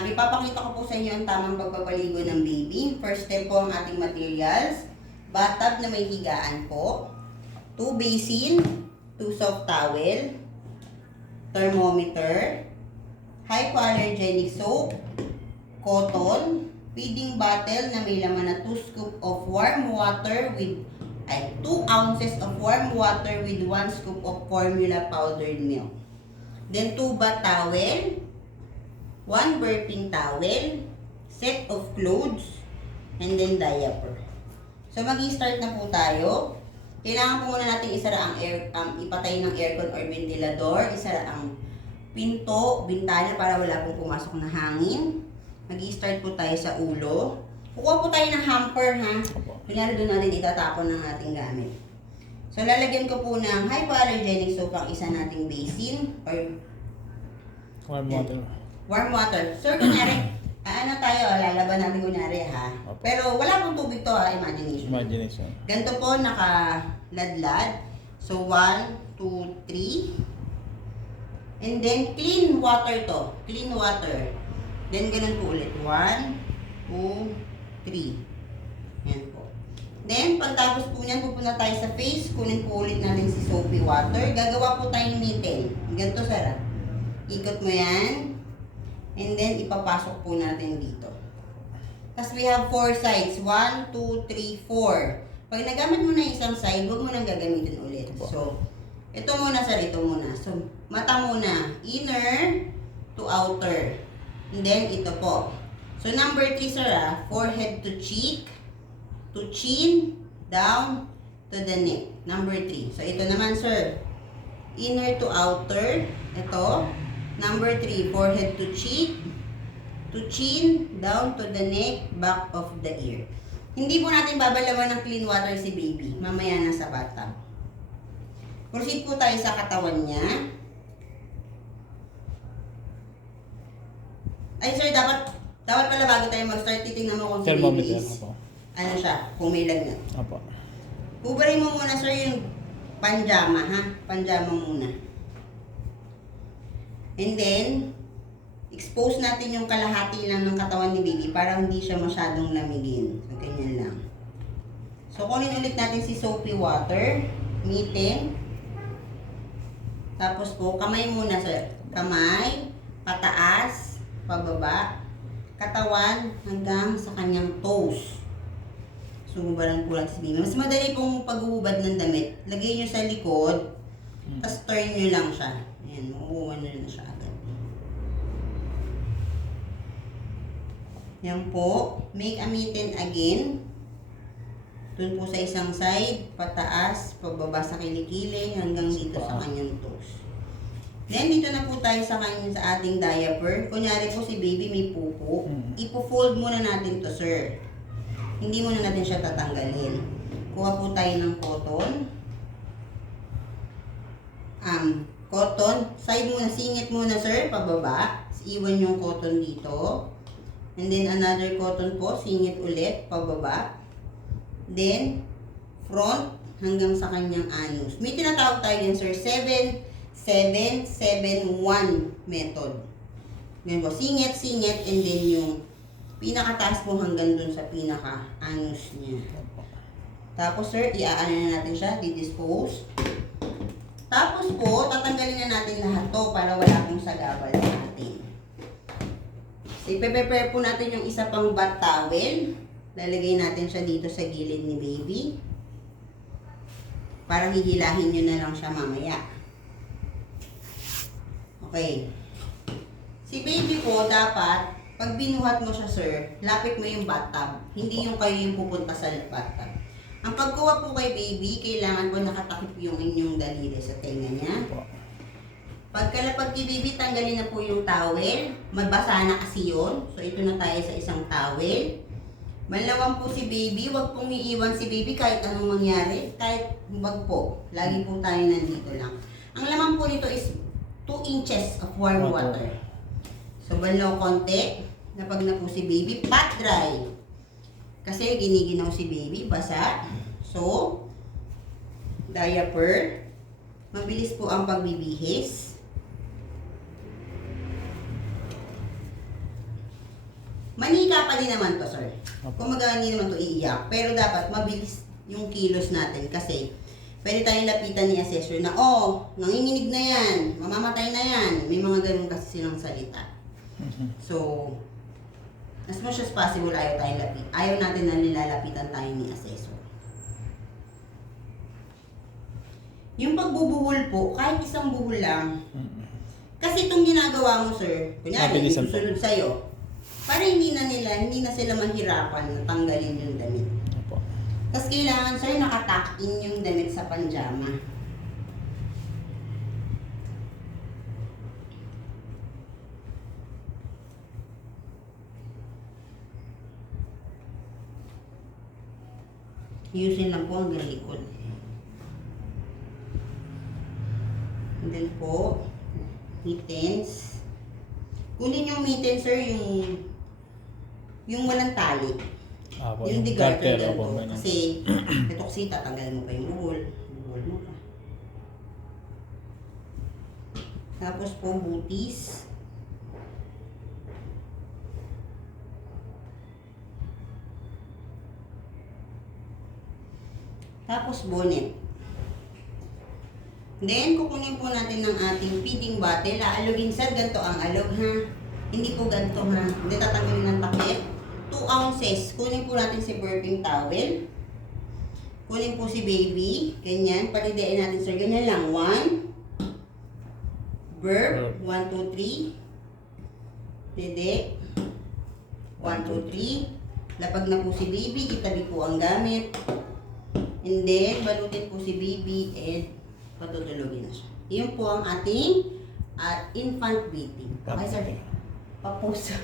Ipapakita ko po sa inyo ang tamang pagpapaligo ng baby. First step po ang ating materials. Bathtub na may higaan po. 2 basin, 2 soft towel, thermometer, hypoallergenic soap, cotton, feeding bottle na may laman na 2 scoop of warm water with 2 ounces of warm water with 1 scoop of formula powdered milk. Then 2 bath towel, 1 burping towel, set of clothes, and then diaper. So mag-i-start na po tayo. Kailangan po muna natin isara ang ipatay ng aircon or ventilador, isara ang pinto, bintana para wala pong pumasok na hangin. Mag-i-start po tayo sa ulo. Kukuha po tayo ng hamper, ha? Kunyari doon natin itatapon ng ating gamit. So lalagyan ko po ng hypoallergenic soap ang isa nating basin or Warm water. warm water. Sir, kunyari, lalaban natin kunyari, ha? Pero wala pong tubig to, ha? Imagination. Ganito po, nakaladlad. So, 1, 2, 3. And then, clean water to. Clean water. Then, ganun po ulit. 1, 2, 3. Yan po. Then, pagtapos po niyan, pupunta tayo sa face. Kunin po ulit natin si soapy water. Gagawa po tayong mitten. Ganito, Sarah. Ikot mo yan. And then, ipapasok po natin dito. Tapos, we have 4 sides. 1, 2, 3, 4. Pag nagamit mo na isang side, huwag mo nang gagamitin ulit. So, ito muna, sir. Ito muna. So, mata muna. Inner to outer. And then, ito po. So, number 3, sir, forehead to cheek, to chin, down to the neck. Number 3. So, ito naman, sir. Inner to outer. Ito. Number 3, forehead to cheek, to chin, down to the neck, back of the ear. Hindi po natin babalawan ng clean water si baby. Mamaya na sa bathtub. Proceed po tayo sa katawan niya. Ay sir, dapat pala bago tayo mag-start, titingnan mo kung si baby is, ano siya, kung may lagnat. Apo. Hubarin mo muna sir yung panjama, ha? Panjama muna. And then, expose natin yung kalahati lang ng katawan ni baby para hindi siya masyadong lamigin. So, ganyan lang. So, kunin ulit natin si soapy water, mitten. Tapos po, kamay muna sir. Kamay, pataas, pababa, katawan hanggang sa kanyang toes. So, hubaran po natin si baby. Mas madali pong paghuhubad ng damit. Lagay nyo sa likod, tapos turn nyo lang siya. Ayan, makukuha na siya agad. Yan po. Make a mitten again. Doon po sa isang side, pataas, pababa sa kilikili, hanggang dito sa kanyang toes. Then, dito na po tayo sa ating diaper. Kunyari po si baby may pupo. Ipo-fold muna natin to, sir. Hindi muna natin siya tatanggalin. Kuha po tayo ng cotton. Cotton, side muna, singit muna sir, pababa. Iwan yung cotton dito. And then another cotton po, singit ulit, pababa. Then, front hanggang sa kanyang anus. May tinatawag tayo yan sir, 7-7-7-1 method. Ganyan po, singit, and then yung pinakataas po hanggang dun sa pinaka-anus niya. Tapos sir, iaano na natin siya, didispose. Tapos po, tatanggalin na natin lahat to para wala pong sagabal sa atin. So, ipe-prepare po natin yung isa pang bath towel. Lalagay natin siya dito sa gilid ni baby. Para hihilahin nyo na lang siya mamaya. Okay. Si baby po, dapat, pag binuhat mo siya, sir, lapit mo yung bathtub. Hindi yung kayo yung pupunta sa bathtub. Ang pagkuha po kay baby, kailangan po nakatakip yung inyong daliri sa tenga niya. Pagkalapag kay baby, tanggalin na po yung towel. Mabasa na kasi yun. So, ito na tayo sa isang towel. Manlawan po si baby. Huwag pong iiwan si baby kahit anong mangyari. Kahit wag po. Lagi po tayo nandito lang. Ang laman po nito is 2 inches of warm water. So, banlaw konti. Napag na po si baby, pat dry. Kasi giniginaw si baby, basa. So, diaper. Mabilis po ang pagbibihis. Manika pa din naman to, sir. Opo. Kumaga hindi naman to iiyak. Pero dapat mabilis yung kilos natin kasi pwede tayong lapitan ni assessor na, oh, nanginginig na yan, mamamatay na yan. May mga ganun kasi silang salita. So, as much as possible, ayaw natin na nilalapitan tayo ni assessor. Yung pagbubuhol po, kahit isang buhol lang, kasi itong ginagawa mo, sir, kunyari, Mabilisan po. susunod sa'yo, para hindi na sila mahirapan na tanggalin yung damit. Opo. Tapos kailangan, sir, nakatuck-in yung damit sa panjama. Yusin lang po hanggang likod. And then po, mittens. Kunin yung mittens, sir, yung walang tali. Opo. Yung di garter Garter, ganito. opo, ganun. Kasi, ito kasi tatanggalin mo pa yung buhol. Buhol mo pa. Tapos po, butis. Tapos bonnet. Then, kukunin po natin ng ating feeding bottle. Aalugin, sir, ganito ang alog, ha? Hindi po ganito, ha? Hindi tatanggalin ng takip. 2 ounces. Kunin po natin si burping towel. Kunin po si baby. Ganyan. Palidain natin, sir. Ganyan lang. 1. Burp. 1, 2, 3. Dede. 1, 2, 3. Lapag na po si baby. Itabi po ang gamit. And then, balutin po si baby and patutulogin na siya. Iyon po ang ating infant bathing. Okay, sir? Papuso.